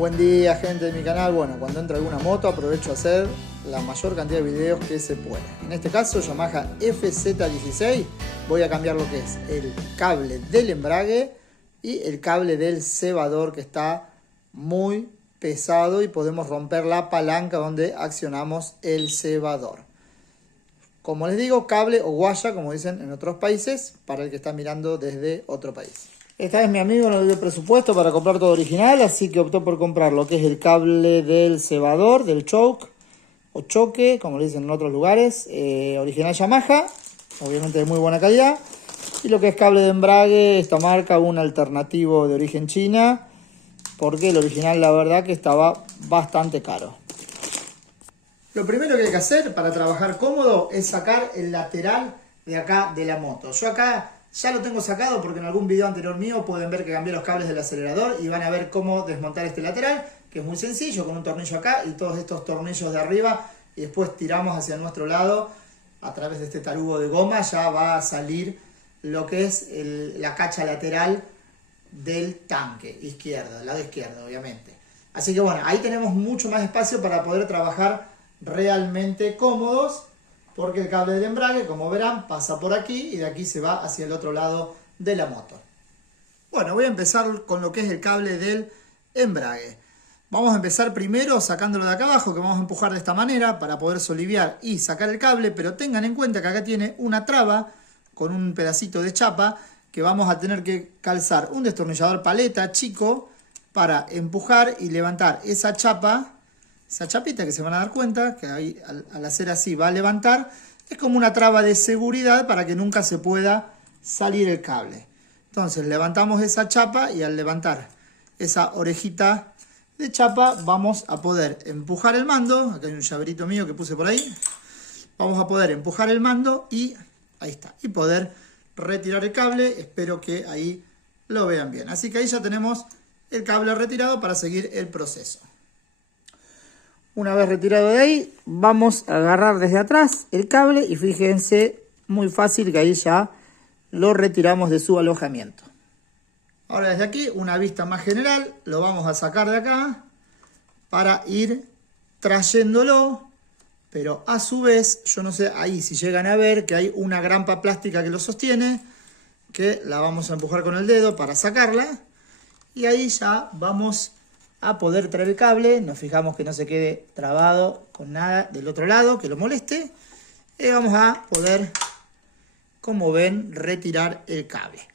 Buen día, gente de mi canal. Bueno, cuando entra alguna moto aprovecho a hacer la mayor cantidad de videos que se pueda. En este caso Yamaha FZ16, voy a cambiar lo que es el cable del embrague y el cable del cebador, que está muy pesado y podemos romper la palanca donde accionamos el cebador. Como les digo, cable o guaya, como dicen en otros países, para el que está mirando desde otro país. Esta vez mi amigo no le dio presupuesto para comprar todo original, así que optó por comprar lo que es el cable del cebador, del choke, o choque, como le dicen en otros lugares, original Yamaha, obviamente de muy buena calidad. Y lo que es cable de embrague, esta marca, un alternativo de origen China, porque el original la verdad que estaba bastante caro. Lo primero que hay que hacer para trabajar cómodo es sacar el lateral de acá de la moto. Yo acá ya lo tengo sacado porque en algún video anterior mío pueden ver que cambié los cables del acelerador y van a ver cómo desmontar este lateral, que es muy sencillo, con un tornillo acá y todos estos tornillos de arriba, y después tiramos hacia nuestro lado a través de este tarugo de goma. Ya va a salir lo que es la cacha lateral del tanque izquierdo, del lado izquierdo obviamente. Así que bueno, ahí tenemos mucho más espacio para poder trabajar realmente cómodos, porque el cable del embrague, como verán, pasa por aquí y de aquí se va hacia el otro lado de la moto. Bueno, voy a empezar con lo que es el cable del embrague. Vamos a empezar primero sacándolo de acá abajo, que vamos a empujar de esta manera para poder soliviar y sacar el cable, pero tengan en cuenta que acá tiene una traba con un pedacito de chapa que vamos a tener que calzar un destornillador paleta chico para empujar y levantar esa chapa. Esa chapita que se van a dar cuenta que ahí al hacer así va a levantar, es como una traba de seguridad para que nunca se pueda salir el cable. Entonces levantamos esa chapa y al levantar esa orejita de chapa vamos a poder empujar el mando. Acá hay un llaverito mío que puse por ahí. Vamos a poder empujar el mando y ahí está, y poder retirar el cable. Espero que ahí lo vean bien. Así que ahí ya tenemos el cable retirado para seguir el proceso. Una vez retirado de ahí, vamos a agarrar desde atrás el cable y fíjense, muy fácil que ahí ya lo retiramos de su alojamiento. Ahora desde aquí, una vista más general, lo vamos a sacar de acá para ir trayéndolo, pero a su vez, yo no sé ahí si llegan a ver que hay una grampa plástica que lo sostiene, que la vamos a empujar con el dedo para sacarla, y ahí ya vamos a poder traer el cable. Nos fijamos que no se quede trabado con nada del otro lado que lo moleste, y vamos a poder, como ven, retirar el cable.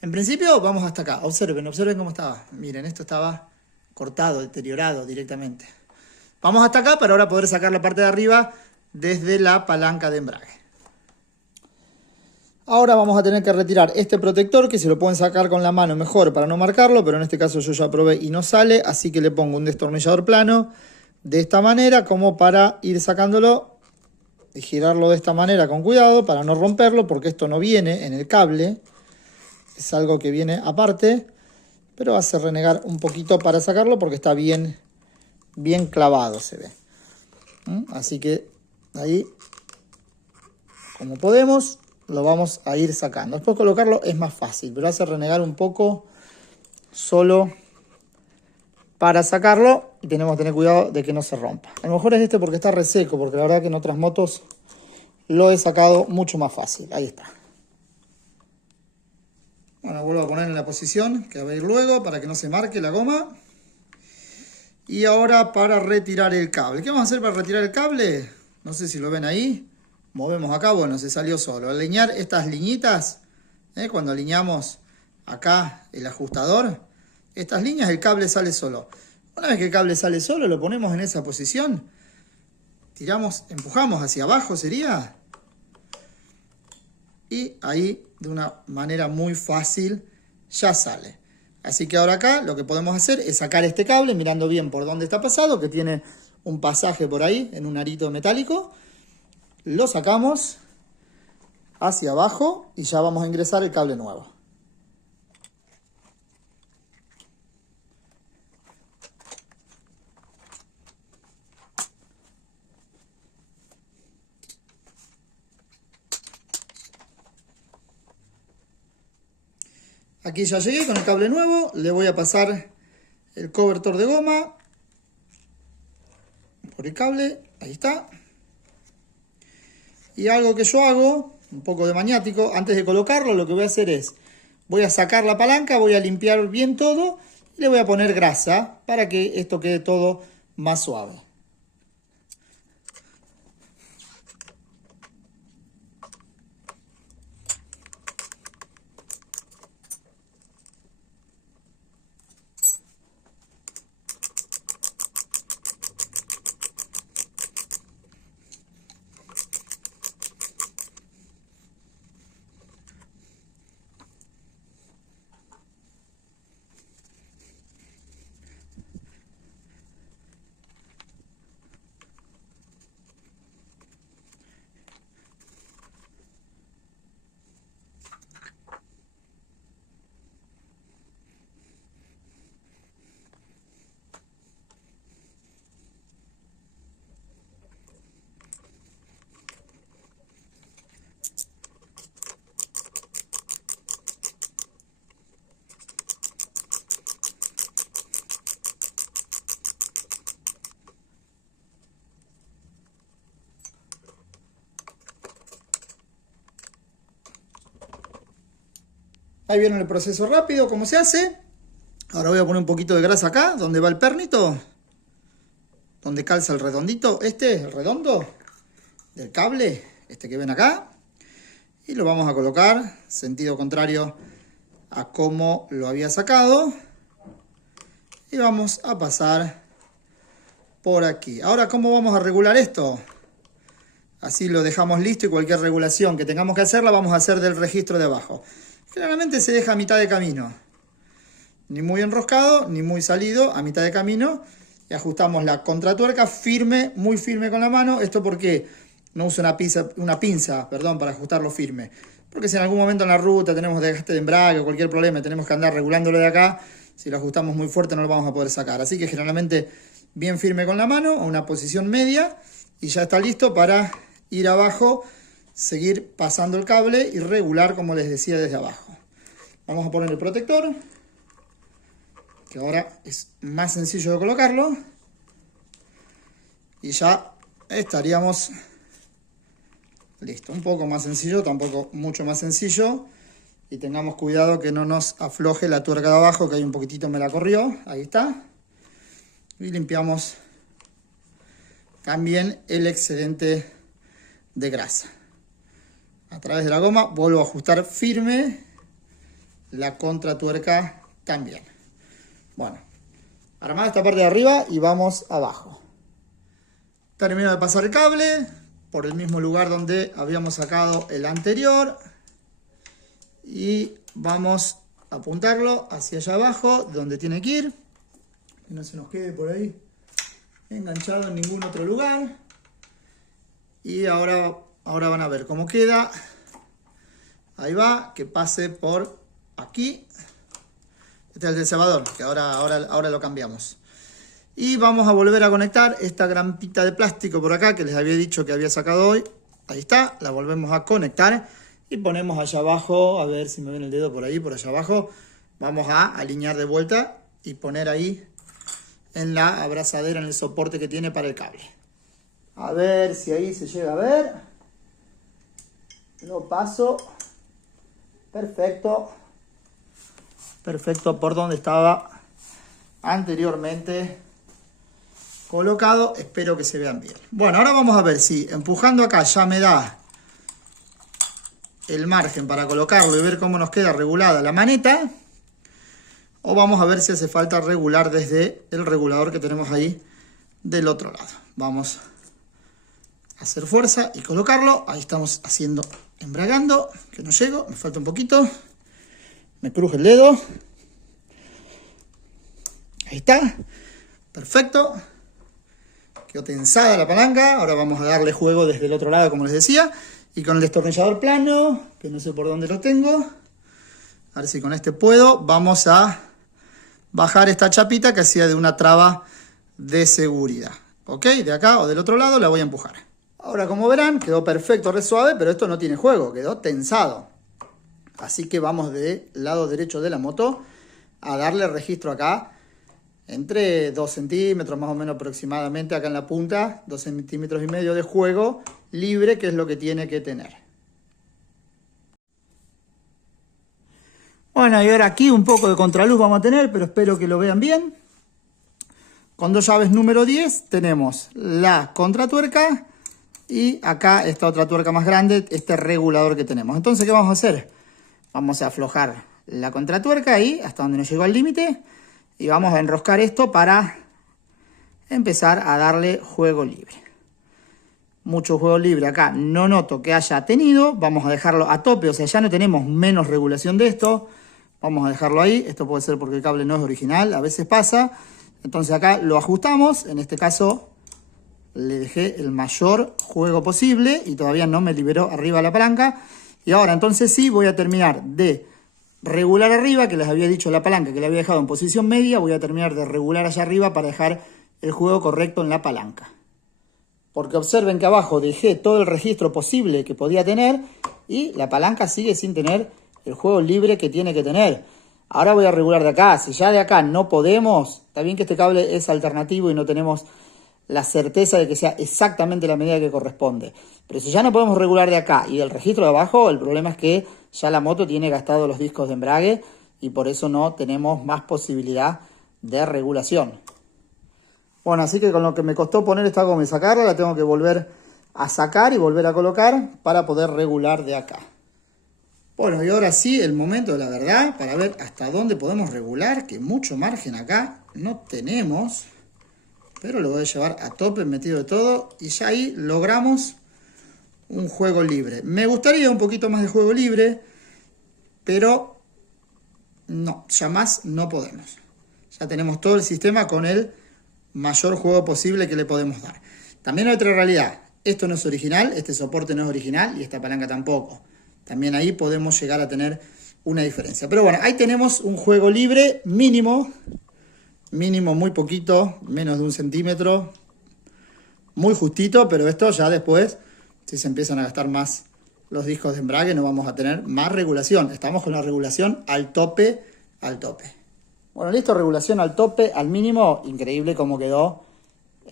En principio vamos hasta acá, observen cómo estaba. Miren, esto estaba cortado, deteriorado directamente. Vamos hasta acá para ahora poder sacar la parte de arriba desde la palanca de embrague. Ahora vamos a tener que retirar este protector, que se lo pueden sacar con la mano mejor para no marcarlo, pero en este caso yo ya probé y no sale, así que le pongo un destornillador plano de esta manera como para ir sacándolo y girarlo de esta manera con cuidado para no romperlo, porque esto no viene en el cable, es algo que viene aparte, pero hace renegar un poquito para sacarlo porque está bien clavado, se ve. Así que ahí, como podemos, lo vamos a ir sacando. Después colocarlo es más fácil, pero hace renegar un poco solo para sacarlo y tenemos que tener cuidado de que no se rompa. A lo mejor es este porque está reseco, porque la verdad que en otras motos lo he sacado mucho más fácil. Ahí está. Bueno, vuelvo a poner en la posición que va a ir luego para que no se marque la goma. Y ahora para retirar el cable. ¿Qué vamos a hacer para retirar el cable? No sé si lo ven ahí. Movemos acá, bueno, se salió solo. Alinear estas liñitas, cuando alineamos acá el ajustador, estas líneas, el cable sale solo. Una vez que el cable sale solo, lo ponemos en esa posición. Tiramos, empujamos hacia abajo, sería. Y ahí, de una manera muy fácil, ya sale. Así que ahora acá lo que podemos hacer es sacar este cable mirando bien por dónde está pasado, que tiene un pasaje por ahí en un arito metálico. Lo sacamos hacia abajo y ya vamos a ingresar el cable nuevo. Aquí ya llegué con el cable nuevo, le voy a pasar el cobertor de goma por el cable, ahí está. Y algo que yo hago, un poco de maniático, antes de colocarlo, lo que voy a hacer es, voy a sacar la palanca, voy a limpiar bien todo y le voy a poner grasa para que esto quede todo más suave. Ahí vieron el proceso rápido, cómo se hace. Ahora voy a poner un poquito de grasa acá, donde va el pernito. Donde calza el redondito, el redondo del cable, este que ven acá. Y lo vamos a colocar, sentido contrario a cómo lo había sacado. Y vamos a pasar por aquí. Ahora, ¿cómo vamos a regular esto? Así lo dejamos listo y cualquier regulación que tengamos que hacer la vamos a hacer del registro de abajo. Generalmente se deja a mitad de camino. Ni muy enroscado, ni muy salido, a mitad de camino. Y ajustamos la contratuerca firme, muy firme con la mano. ¿Esto porque no uso una pinza, para ajustarlo firme? Porque si en algún momento en la ruta tenemos desgaste de embrague o cualquier problema y tenemos que andar regulándolo de acá, si lo ajustamos muy fuerte no lo vamos a poder sacar. Así que generalmente bien firme con la mano, a una posición media. Y ya está listo para ir abajo, seguir pasando el cable y regular, como les decía, desde abajo. Vamos a poner el protector, que ahora es más sencillo de colocarlo. Y ya estaríamos listo. Un poco más sencillo, tampoco mucho más sencillo. Y tengamos cuidado que no nos afloje la tuerca de abajo, que ahí un poquitito me la corrió. Ahí está. Y limpiamos también el excedente de grasa. A través de la goma vuelvo a ajustar firme la contratuerca también. Bueno, armada esta parte de arriba y vamos abajo. Termino de pasar el cable por el mismo lugar donde habíamos sacado el anterior. Y vamos a apuntarlo hacia allá abajo, donde tiene que ir. Que no se nos quede por ahí enganchado en ningún otro lugar. Y ahora van a ver cómo queda. Ahí va, que pase por aquí. Este es el descebador, que ahora lo cambiamos. Y vamos a volver a conectar esta grampita de plástico por acá, que les había dicho que había sacado hoy. Ahí está, la volvemos a conectar. Y ponemos allá abajo, a ver si me ven el dedo por ahí, por allá abajo. Vamos a alinear de vuelta y poner ahí en la abrazadera, en el soporte que tiene para el cable. A ver si ahí se llega a ver. Lo paso. Perfecto. Perfecto por donde estaba anteriormente colocado. Espero que se vean bien. Bueno, ahora vamos a ver si empujando acá ya me da el margen para colocarlo y ver cómo nos queda regulada la maneta. O vamos a ver si hace falta regular desde el regulador que tenemos ahí del otro lado. Vamos a hacer fuerza y colocarlo. Ahí estamos haciendo, embragando, que no llego, me falta un poquito. Me crujo el dedo. Ahí está. Perfecto. Quedó tensada la palanca. Ahora vamos a darle juego desde el otro lado, como les decía. Y con el destornillador plano, que no sé por dónde lo tengo. A ver si con este puedo. Vamos a bajar esta chapita que hacía de una traba de seguridad. ¿Ok? De acá o del otro lado la voy a empujar. Ahora, como verán, quedó perfecto, re suave, pero esto no tiene juego. Quedó tensado. Así que vamos del lado derecho de la moto a darle registro acá entre 2 centímetros más o menos aproximadamente acá en la punta, 2 centímetros y medio de juego libre, que es lo que tiene que tener. Bueno, y ahora aquí un poco de contraluz vamos a tener, pero espero que lo vean bien. Con 2 llaves número 10 tenemos la contratuerca y acá esta otra tuerca más grande, este regulador que tenemos. Entonces, ¿qué vamos a hacer? Vamos a aflojar la contratuerca ahí, hasta donde nos llegó al límite, y vamos a enroscar esto para empezar a darle juego libre. Mucho juego libre acá no noto que haya tenido, vamos a dejarlo a tope, o sea, ya no tenemos menos regulación de esto. Vamos a dejarlo ahí, esto puede ser porque el cable no es original, a veces pasa. Entonces acá lo ajustamos, en este caso le dejé el mayor juego posible y todavía no me liberó arriba la palanca. Y ahora entonces sí voy a terminar de regular arriba, que les había dicho la palanca que le había dejado en posición media, voy a terminar de regular allá arriba para dejar el juego correcto en la palanca. Porque observen que abajo dejé todo el registro posible que podía tener y la palanca sigue sin tener el juego libre que tiene que tener. Ahora voy a regular de acá. Si ya de acá no podemos, está bien que este cable es alternativo y no tenemos la certeza de que sea exactamente la medida que corresponde. Pero si ya no podemos regular de acá y del registro de abajo, el problema es que ya la moto tiene gastados los discos de embrague y por eso no tenemos más posibilidad de regulación. Bueno, así que con lo que me costó poner esta goma y sacarla, la tengo que volver a sacar y volver a colocar para poder regular de acá. Bueno, y ahora sí, el momento de la verdad, para ver hasta dónde podemos regular, que mucho margen acá no tenemos, pero lo voy a llevar a tope, metido de todo, y ya ahí logramos un juego libre. Me gustaría un poquito más de juego libre, pero no, ya más no podemos. Ya tenemos todo el sistema con el mayor juego posible que le podemos dar. También hay otra realidad, esto no es original, este soporte no es original y esta palanca tampoco. También ahí podemos llegar a tener una diferencia. Pero bueno, ahí tenemos un juego libre mínimo. Mínimo muy poquito, menos de 1 centímetro. Muy justito, pero esto ya después, si se empiezan a gastar más los discos de embrague, no vamos a tener más regulación. Estamos con la regulación al tope, al tope. Bueno, listo, regulación al tope, al mínimo. Increíble cómo quedó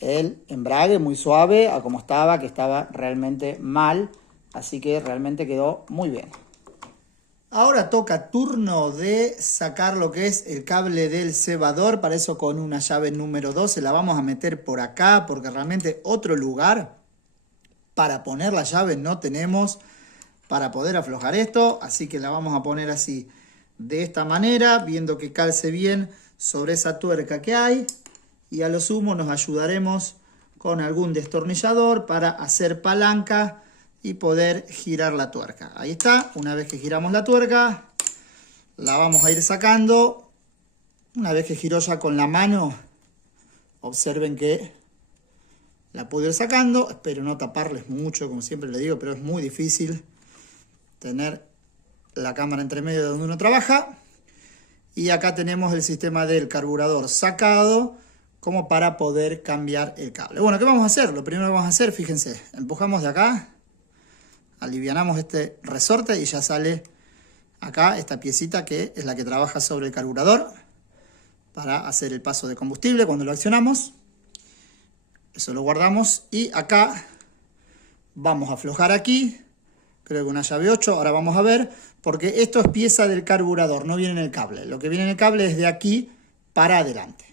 el embrague, muy suave, a como estaba, que estaba realmente mal. Así que realmente quedó muy bien. Ahora toca turno de sacar lo que es el cable del cebador. Para eso con una llave número 12 la vamos a meter por acá, porque realmente otro lugar para poner la llave no tenemos para poder aflojar esto. Así que la vamos a poner así, de esta manera, viendo que calce bien sobre esa tuerca que hay. Y a lo sumo nos ayudaremos con algún destornillador para hacer palanca y poder girar la tuerca. Ahí está. Una vez que giramos la tuerca, la vamos a ir sacando. Una vez que giró ya con la mano, observen que la puedo ir sacando. Espero no taparles mucho, como siempre les digo, pero es muy difícil tener la cámara entre medio de donde uno trabaja. Y acá tenemos el sistema del carburador sacado, como para poder cambiar el cable. Bueno, ¿qué vamos a hacer? Lo primero que vamos a hacer, fíjense, empujamos de acá, alivianamos este resorte y ya sale acá esta piecita que es la que trabaja sobre el carburador para hacer el paso de combustible cuando lo accionamos. Eso lo guardamos y acá vamos a aflojar aquí, creo que una llave 8, ahora vamos a ver, porque esto es pieza del carburador, no viene en el cable. Lo que viene en el cable es de aquí para adelante.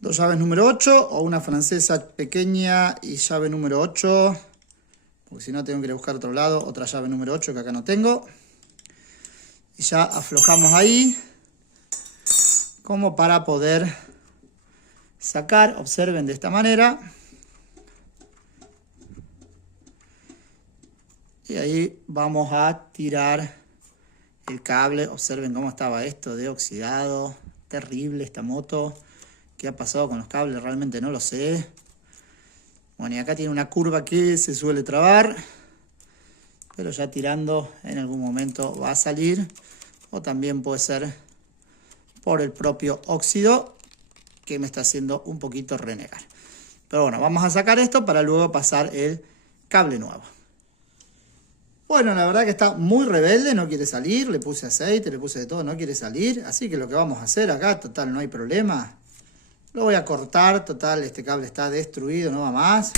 2 llaves número 8 o una francesa pequeña y llave número 8. Porque si no tengo que ir a buscar otro lado, otra llave número 8 que acá no tengo. Y ya aflojamos ahí, como para poder sacar, observen de esta manera. Y ahí vamos a tirar el cable, observen cómo estaba esto de oxidado, terrible esta moto. ¿Qué ha pasado con los cables? Realmente no lo sé. Bueno, y acá tiene una curva que se suele trabar, pero ya tirando en algún momento va a salir, o también puede ser por el propio óxido que me está haciendo un poquito renegar. Pero bueno, vamos a sacar esto para luego pasar el cable nuevo. Bueno, la verdad que está muy rebelde, no quiere salir, le puse aceite, le puse de todo, no quiere salir, así que lo que vamos a hacer acá, total, no hay problema. Lo voy a cortar, total, este cable está destruido, no va más.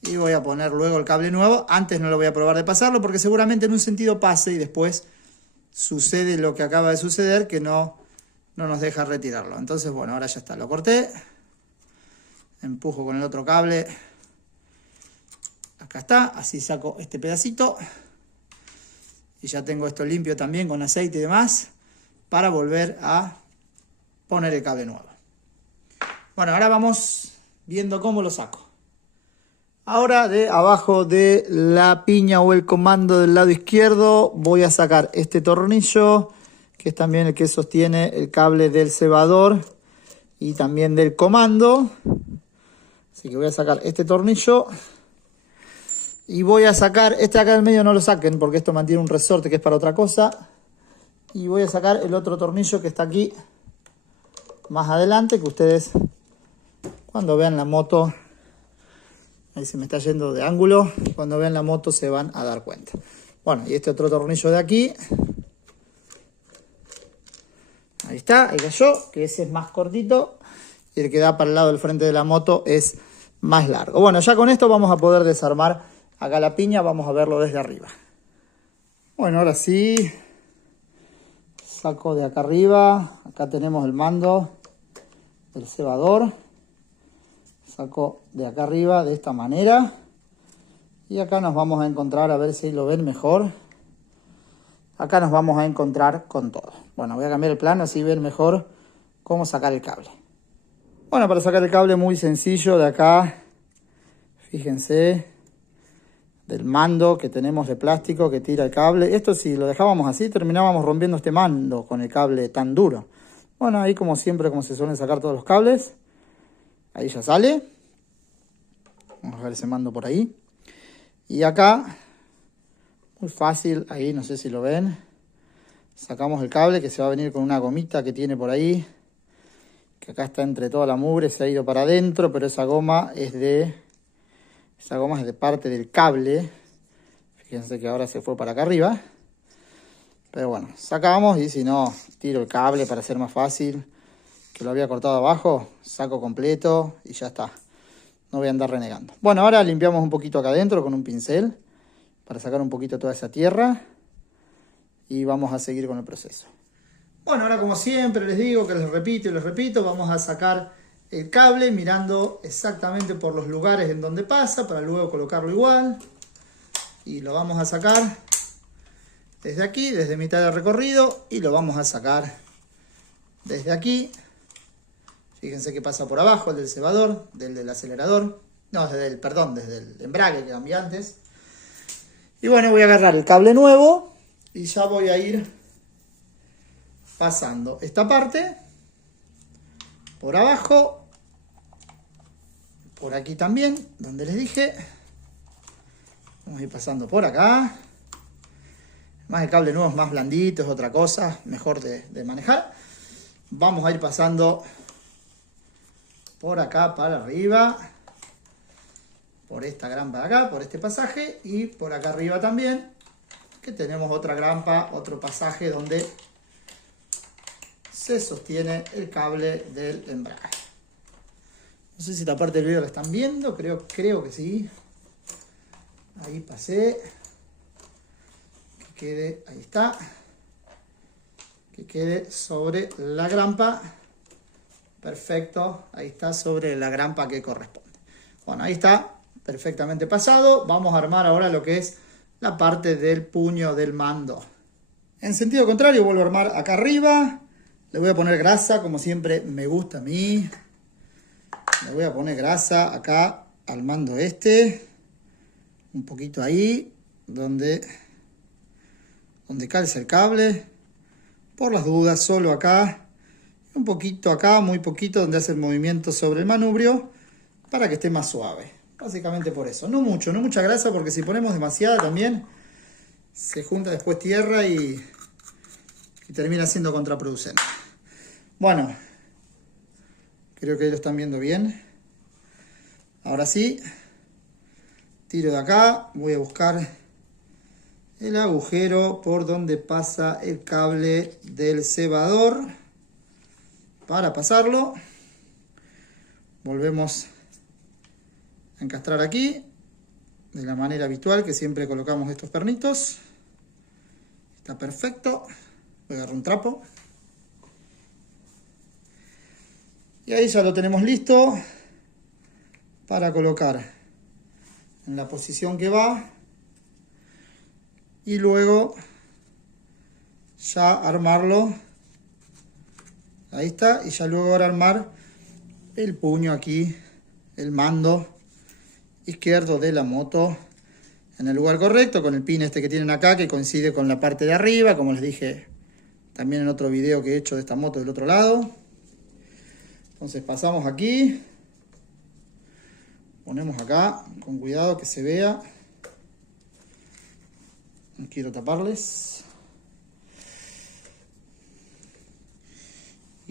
Y voy a poner luego el cable nuevo. Antes no lo voy a probar de pasarlo porque seguramente en un sentido pase y después sucede lo que acaba de suceder, que no nos deja retirarlo. Entonces, bueno, ahora ya está, lo corté. Empujo con el otro cable. Acá está, así saco este pedacito. Y ya tengo esto limpio también con aceite y demás para volver a poner el cable nuevo. Bueno, ahora vamos viendo cómo lo saco. Ahora de abajo de la piña o el comando del lado izquierdo voy a sacar este tornillo, que es también el que sostiene el cable del cebador y también del comando. Así que voy a sacar este tornillo y voy a sacar, este acá del medio no lo saquen porque esto mantiene un resorte que es para otra cosa. Y voy a sacar el otro tornillo que está aquí más adelante, que ustedes cuando vean la moto, ahí se me está yendo de ángulo, cuando vean la moto se van a dar cuenta. Bueno, y este otro tornillo de aquí, ahí está, ahí cayó, que ese es más cortito y el que da para el lado del frente de la moto es más largo. Bueno, ya con esto vamos a poder desarmar acá la piña, vamos a verlo desde arriba. Bueno, ahora sí, saco de acá arriba, acá tenemos el mando del cebador. Saco de acá arriba de esta manera. Y acá nos vamos a encontrar, a ver si lo ven mejor. Acá nos vamos a encontrar con todo. Bueno, voy a cambiar el plano así ven mejor cómo sacar el cable. Bueno, para sacar el cable muy sencillo de acá. Fíjense. Del mando que tenemos de plástico que tira el cable. Esto si lo dejábamos así terminábamos rompiendo este mando con el cable tan duro. Bueno, ahí como siempre, como se suelen sacar todos los cables. Ahí ya sale. Vamos a ver ese mando por ahí. Y acá, muy fácil, ahí no sé si lo ven. Sacamos el cable que se va a venir con una gomita que tiene por ahí. Que acá está entre toda la mugre, se ha ido para adentro, pero esa goma es de parte del cable. Fíjense que ahora se fue para acá arriba. Pero bueno, sacamos y si no, tiro el cable para hacer más fácil. Que lo había cortado abajo, saco completo y ya está. No voy a andar renegando. Bueno, ahora limpiamos un poquito acá adentro con un pincel para sacar un poquito toda esa tierra y vamos a seguir con el proceso. Bueno, ahora como siempre les digo, que les repito, vamos a sacar el cable mirando exactamente por los lugares en donde pasa para luego colocarlo igual. Y lo vamos a sacar desde aquí, desde mitad del recorrido, y lo vamos a sacar desde aquí. Fíjense que pasa por abajo el del cebador, del acelerador. No, desde el embrague que cambié antes. Y bueno, voy a agarrar el cable nuevo y ya voy a ir pasando esta parte por abajo, por aquí también, donde les dije. Vamos a ir pasando por acá. Más el cable nuevo es más blandito, es otra cosa, mejor de manejar. Vamos a ir pasando por acá para arriba, por esta grampa de acá, por este pasaje, y por acá arriba también, que tenemos otra grampa, otro pasaje donde se sostiene el cable del embrague. No sé si esta parte del video la están viendo, creo que sí. Ahí pasé. Que quede, ahí está. Que quede sobre la grampa. Perfecto, ahí está sobre la grampa que corresponde. Bueno, ahí está, perfectamente pasado. Vamos a armar ahora lo que es la parte del puño del mando. En sentido contrario, vuelvo a armar acá arriba. Le voy a poner grasa, como siempre me gusta a mí. Le voy a poner grasa acá al mando este. Un poquito ahí, donde calza el cable. Por las dudas, solo acá. Un poquito acá, muy poquito, donde hace el movimiento sobre el manubrio, para que esté más suave. Básicamente por eso. No mucho, no mucha grasa, porque si ponemos demasiada también, se junta después tierra y termina siendo contraproducente. Bueno, creo que lo están viendo bien. Ahora sí, tiro de acá, voy a buscar el agujero por donde pasa el cable del cebador para pasarlo. Volvemos a encastrar aquí, de la manera habitual que siempre colocamos estos pernitos. Está perfecto. Voy a agarrar un trapo. Y ahí ya lo tenemos listo para colocar en la posición que va. Y luego ya armarlo. Ahí está. Y ya luego ahora armar el puño aquí, el mando izquierdo de la moto en el lugar correcto, con el pin este que tienen acá, que coincide con la parte de arriba, como les dije también en otro video que he hecho de esta moto del otro lado. Entonces pasamos aquí, ponemos acá, con cuidado que se vea. No quiero taparles.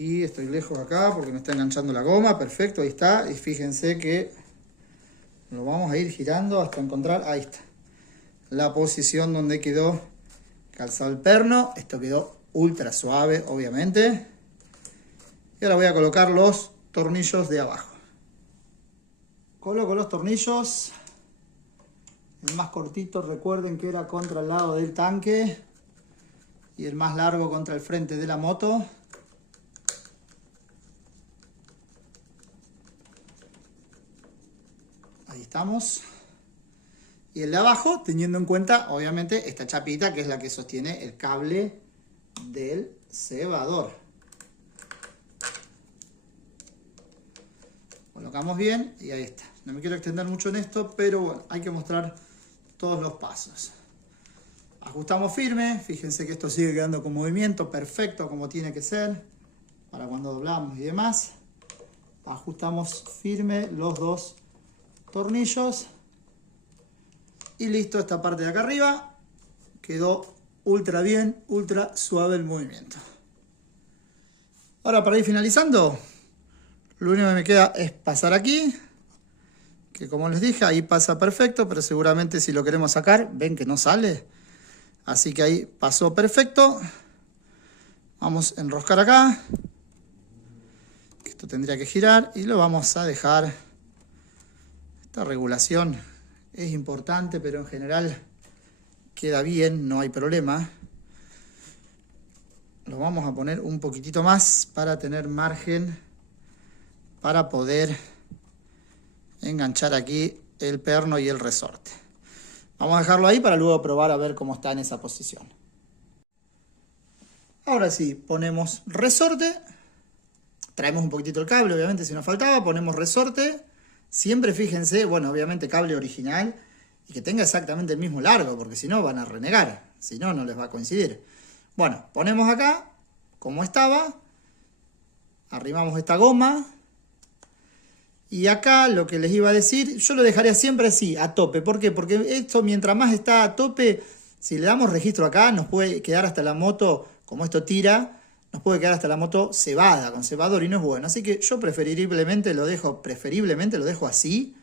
Y estoy lejos acá porque me está enganchando la goma. Perfecto, ahí está. Y fíjense que lo vamos a ir girando hasta encontrar, ahí está, la posición donde quedó calzado el perno. Esto quedó ultra suave, obviamente. Y ahora voy a colocar los tornillos de abajo. Coloco los tornillos. El más cortito, recuerden que era contra el lado del tanque. Y el más largo contra el frente de la moto. Ahí estamos. Y el de abajo, teniendo en cuenta, obviamente, esta chapita que es la que sostiene el cable del cebador. Colocamos bien y ahí está. No me quiero extender mucho en esto, pero bueno, hay que mostrar todos los pasos. Ajustamos firme. Fíjense que esto sigue quedando con movimiento perfecto como tiene que ser para cuando doblamos y demás. Ajustamos firme los dos tornillos y listo. Esta parte de acá arriba quedó ultra bien, ultra suave el movimiento. Ahora, para ir finalizando, lo único que me queda es pasar aquí, que como les dije ahí pasa perfecto, pero seguramente si lo queremos sacar ven que no sale, así que ahí pasó perfecto. Vamos a enroscar acá, que esto tendría que girar, y lo vamos a dejar. Esta regulación es importante, pero en general queda bien, no hay problema. Lo vamos a poner un poquitito más para tener margen para poder enganchar aquí el perno y el resorte. Vamos a dejarlo ahí para luego probar a ver cómo está en esa posición. Ahora sí, ponemos resorte. Traemos un poquitito el cable, obviamente, si nos faltaba. Ponemos resorte. Siempre fíjense, bueno, obviamente cable original y que tenga exactamente el mismo largo, porque si no van a renegar, si no, no les va a coincidir. Bueno, ponemos acá, como estaba, arrimamos esta goma y acá lo que les iba a decir, yo lo dejaría siempre así, a tope. ¿Por qué? Porque esto mientras más está a tope, si le damos registro acá, nos puede quedar hasta la moto, como esto tira, nos puede quedar hasta la moto cebada, con cebador, y no es bueno. Así que yo preferiblemente lo dejo así,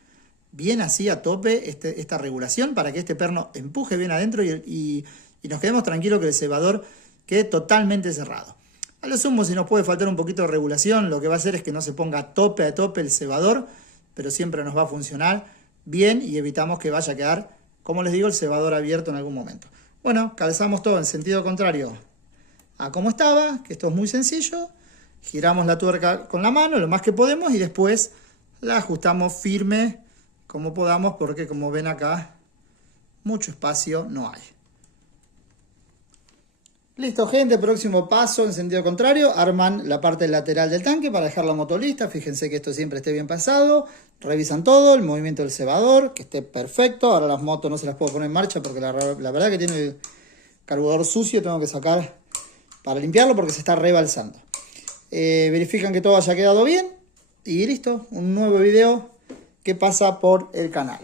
bien así a tope, esta regulación, para que este perno empuje bien adentro y nos quedemos tranquilos que el cebador quede totalmente cerrado. A lo sumo, si nos puede faltar un poquito de regulación, lo que va a hacer es que no se ponga a tope el cebador, pero siempre nos va a funcionar bien y evitamos que vaya a quedar, como les digo, el cebador abierto en algún momento. Bueno, calzamos todo en sentido contrario a como estaba, que esto es muy sencillo. Giramos la tuerca con la mano lo más que podemos y después la ajustamos firme como podamos, porque como ven acá, mucho espacio no hay. Listo, gente, próximo paso en sentido contrario, arman la parte lateral del tanque para dejar la moto lista. Fíjense que esto siempre esté bien pasado, revisan todo, el movimiento del cebador, que esté perfecto. Ahora las motos no se las puedo poner en marcha porque la verdad que tiene el carburador sucio, tengo que sacar para limpiarlo porque se está rebalsando. Verifican que todo haya quedado bien y listo, un nuevo video que pasa por el canal.